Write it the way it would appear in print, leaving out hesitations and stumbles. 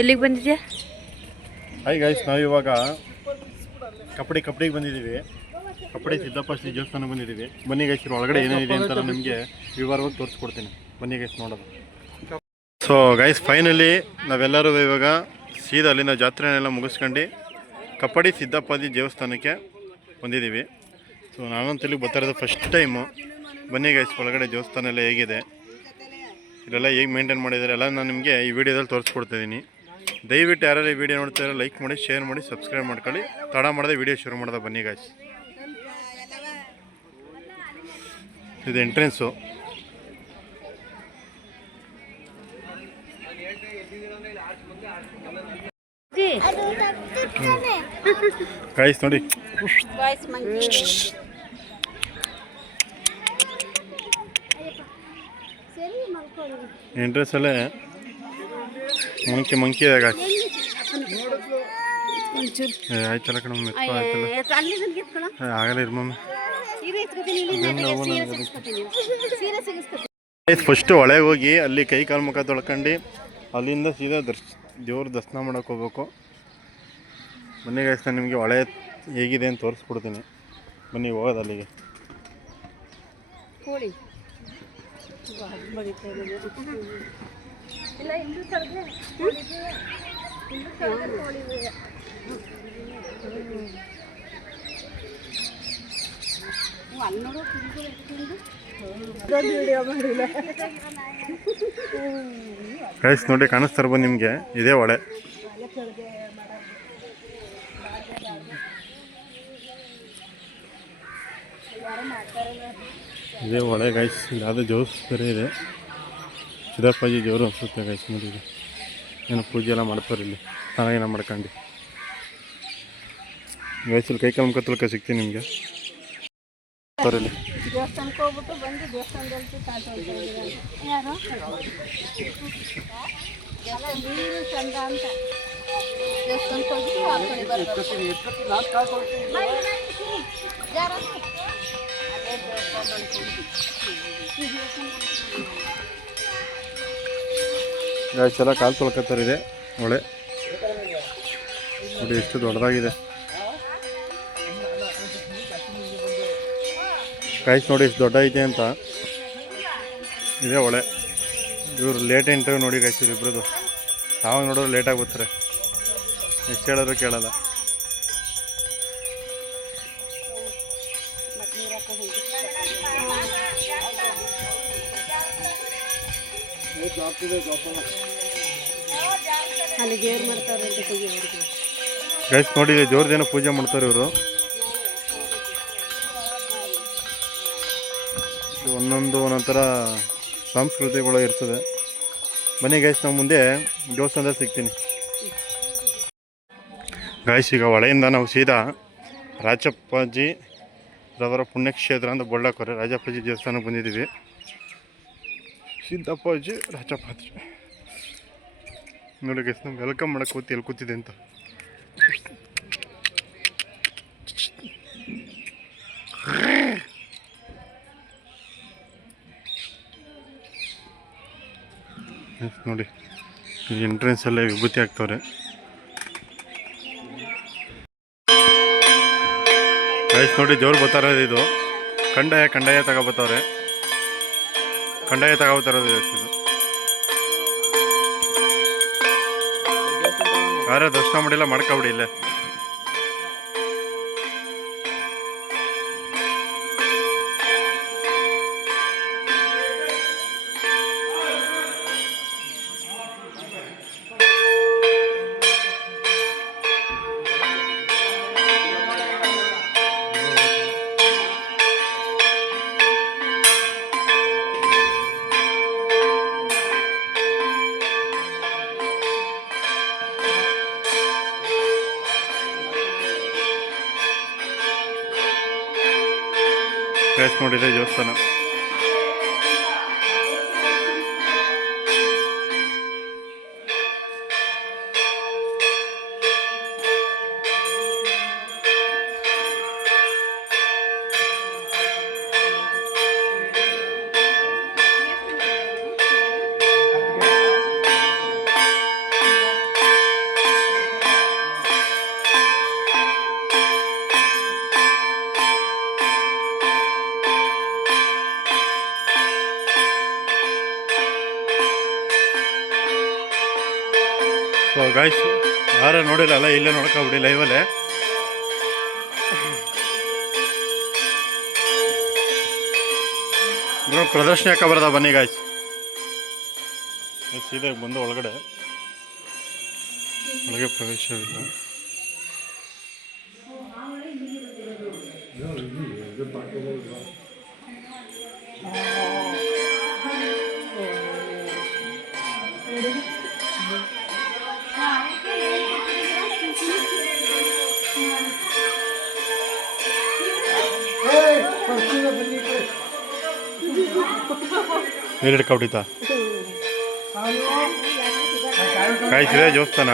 ಎಲ್ಲಿಗೆ ಬಂದಿದ್ಯಾ? Hi guys, ನಾವಿವಾಗ ಕಪ್ಪಡಿಗೆ ಬಂದಿದ್ದೀವಿ. ಕಪ್ಪಡಿ ಸಿದ್ದಪ್ಪ ಶ್ರೀ ದೇವಸ್ಥಾನ ಬಂದಿದ್ದೀವಿ. ಬನ್ನಿ ಗೈಸ್, ಒಳಗಡೆ ಏನೇನಿದೆ ಅಂತ ನಾನು ನಿಮಗೆ ವಿವರವಾಗಿ ತೋರಿಸ್ಕೊಡ್ತೀನಿ. ಬನ್ನಿ ಗೈಸ್ ನೋಡೋದು. ಸೊ ಗೈಸ್, ಫೈನಲಿ ನಾವೆಲ್ಲರೂ ಇವಾಗ ಸೀದಾ ಅಲ್ಲಿಂದ ಜಾತ್ರೆನೆಲ್ಲ ಮುಗಿಸ್ಕೊಂಡು ಕಪ್ಪಡಿ ಸಿದ್ದಪ್ಪಾಜಿ ದೇವಸ್ಥಾನಕ್ಕೆ ಬಂದಿದ್ದೀವಿ. ಸೊ ನಾನಂತೂ ಇಲ್ಲಿಗೆ ಬರ್ತಾ ಇರೋದು ಫಸ್ಟ್ ಟೈಮು. ಬನ್ನಿ ಗೈಸ್, ಒಳಗಡೆ ದೇವಸ್ಥಾನ ಎಲ್ಲ ಹೇಗಿದೆ, ಇಲ್ಲೆಲ್ಲ ಹೇಗೆ ಮೇಂಟೈನ್ ಮಾಡಿದ್ದಾರೆ ಎಲ್ಲ ನಾನು ನಿಮಗೆ ಈ ವಿಡಿಯೋದಲ್ಲಿ ತೋರಿಸ್ಕೊಡ್ತಿದ್ದೀನಿ. ದಯವಿಟ್ಟು ಯಾರ್ಯಾರು ಈ ವಿಡಿಯೋ ನೋಡ್ತಾಯಿರೋ ಲೈಕ್ ಮಾಡಿ, ಶೇರ್ ಮಾಡಿ, ಸಬ್ಸ್ಕ್ರೈಬ್ ಮಾಡ್ಕೊಳ್ಳಿ. ತಡ ಮಾಡದೆ ವಿಡಿಯೋ ಶುರು ಮಾಡೋದ. ಬನ್ನಿ ಗೈಸ್, ಇದು ಎಂಟ್ರೆನ್ಸು. ಗೈಸ್ ನೋಡಿ, ಎಂಟ್ರೆನ್ಸ್ ಅಲ್ಲೇ ಮಂಕಿ ಇದೆ ಗಾಯ್ಸ್. ಆಯ್ತಲ್ಲ ಕಣ, ಆಗಲ್ಲ ಇರ್ಮಮ್ಮಿ. ಫಸ್ಟ್ ಒಳಗೆ ಹೋಗಿ ಅಲ್ಲಿ ಕೈ ಕಾಲು ಮುಖ ತೊಳ್ಕೊಂಡು ಅಲ್ಲಿಂದ ಸೀದಾ ದೇವ್ರ ದರ್ಶನ ಮಾಡೋಕೆ ಹೋಗ್ಬೇಕು. ಬನ್ನಿ ಗೈಸ್, ನಾನು ನಿಮಗೆ ಹೊಳೆ ಹೇಗಿದೆ ಅಂತ ತೋರಿಸ್ಕೊಡ್ತೀನಿ. ಬನ್ನಿ ಹೋಗೋದು ಅಲ್ಲಿಗೆ. ಗೈಸ್ ನೋಡಿ, ಕಾಣಿಸ್ತಾ ಇರ್ಬೋದು ನಿಮಗೆ, ಇದೇ ಹೊಳೆ. ಇದೇ ಹೊಳೆ ಗೈಸ್. ಯಾವುದೋ ಜೋಸ್ ಬೇರೆ ಇದೆ, ಸಿದ್ದಪ್ಪಾಜಿ ದೇವರು ಅನಿಸುತ್ತೆ ಗೈಸ್. ನೋಡಿ, ಏನೋ ಪೂಜೆ ಎಲ್ಲ ಮಾಡ್ತಾರೆ ಇಲ್ಲಿ, ಸ್ನಾನ ಮಾಡ್ಕೊಂಡು. ಗೈಸಲ್ಲಿ ಕೈ ಕಾಲು ಮುಖ ತೊಳ್ಕ ಸಿಗ್ತೀನಿ ನಿಮಗೆ. ಇಲ್ಲಿ ದೇವಸ್ಥಾನಕ್ಕೆ ಹೋಗ್ಬಿಟ್ಟು ಬಂದು ದೇವಸ್ಥಾನದಲ್ಲಿ ಯಾರು ನೀರು ಚಂದ ಅಂತ ದೇವಸ್ಥಾನಕ್ಕೆ ಹೋಗಿ ಆ ಕಡೆ ಎಲ್ಲ ಕಾಲು ತೊಳ್ಕೊತಾರಿದೆ ಹೊಳೆ. ನೋಡಿ ಎಷ್ಟು ದೊಡ್ಡದಾಗಿದೆ ಗೈಸ್. ನೋಡಿ ಎಷ್ಟು ದೊಡ್ಡ ಐತೆ ಅಂತ. ಇದೇ ಹೊಳೆ. ಇವರು ಲೇಟ್ ಇಂಟರ್ವ್ಯೂ ನೋಡಿ ಗೈಸ್, ಇಬ್ಬರದು ಯಾವಾಗ ನೋಡೋರು ಲೇಟಾಗಿ ಬರ್ತಾರೆ, ಎಷ್ಟು ಹೇಳಿದ್ರು ಕೇಳಲ್ಲ. ಗೈಸ್ ನೋಡಿ, ದೇವ್ರದೇನೋ ಪೂಜೆ ಮಾಡ್ತಾರೆ ಇವರು. ಒಂದೊಂಥರ ಸಂಸ್ಕೃತಿಗಳು ಇರ್ತದೆ. ಬನ್ನಿ ಗೈಸ್, ನಾವು ಮುಂದೆ ದೇವಸ್ಥಾನದಲ್ಲಿ ಸಿಗ್ತೀನಿ. ಗೈಸ್, ಈಗ ಹೊಳೆಯಿಂದ ನಾವು ಸೀದಾ ರಾಜಪ್ಪಾಜಿ ರವರ ಪುಣ್ಯಕ್ಷೇತ್ರ ಅಂತ ಬಳ್ಳಾಕೋರೆ ರಾಜಪ್ಪಾಜಿ ದೇವಸ್ಥಾನಕ್ಕೆ ಬಂದಿದ್ದೀವಿ. ಸಿದ್ದಪ್ಪಾಜಿ ರಾಜಪ್ಪಾಜಿ ನೋಡಿ ಗೈಸ್, ನಮ್ಗೆ ವೆಲ್ಕಮ್ ಮಾಡೋಕ್ಕೆ ಕೂತಿ ಎಲ್ಲಿ ಕೂತಿದೆ ಅಂತ. ನೋಡಿ, ಈ ಎಂಟ್ರೆನ್ಸಲ್ಲೇ ವಿಭೂತಿ ಹಾಕ್ತವ್ರೆ. ಗೈಸ್ ನೋಡಿ, ಜೋರು ಬರ್ತಾರೋದು ಇದು ಕಂಡಾಯ ತಗೋಬತ್ತವ್ರೆ. ಕಂಡಾಯ ತಗೋಬತ್ತಾರೋದು ಇದು. ಯಾರು ದರ್ಶನ ಮಾಡಿಲ್ಲ ಮಾಡ್ಕೊಬಿಡಿ ಇಲ್ಲೇ. ಗೈಸ್ ನೋಡಿದೆ ದೇವಸ್ಥಾನ. ಸೊ ಗಾಯ್ಸ್ ಯಾರು ನೋಡಿಲ್ಲ ಅಲ್ಲ ಇಲ್ಲೇ ನೋಡ್ಕೊಬಿಡಿ ಲೈವಲ್ಲೇ. ಪ್ರದರ್ಶನ ಯಾಕೆ ಬರದ ಬನ್ನಿ ಗಾಯ್ಸ್. ಸೀದಾ ಬಂದು ಒಳಗೆ ಪ್ರವೇಶವಿಲ್ಲ. ಮೇಲಿಡ್ಕ ಹೊಡಿತಾ ಕಾಯಿಸಿದೆ ದೇವಸ್ಥಾನ.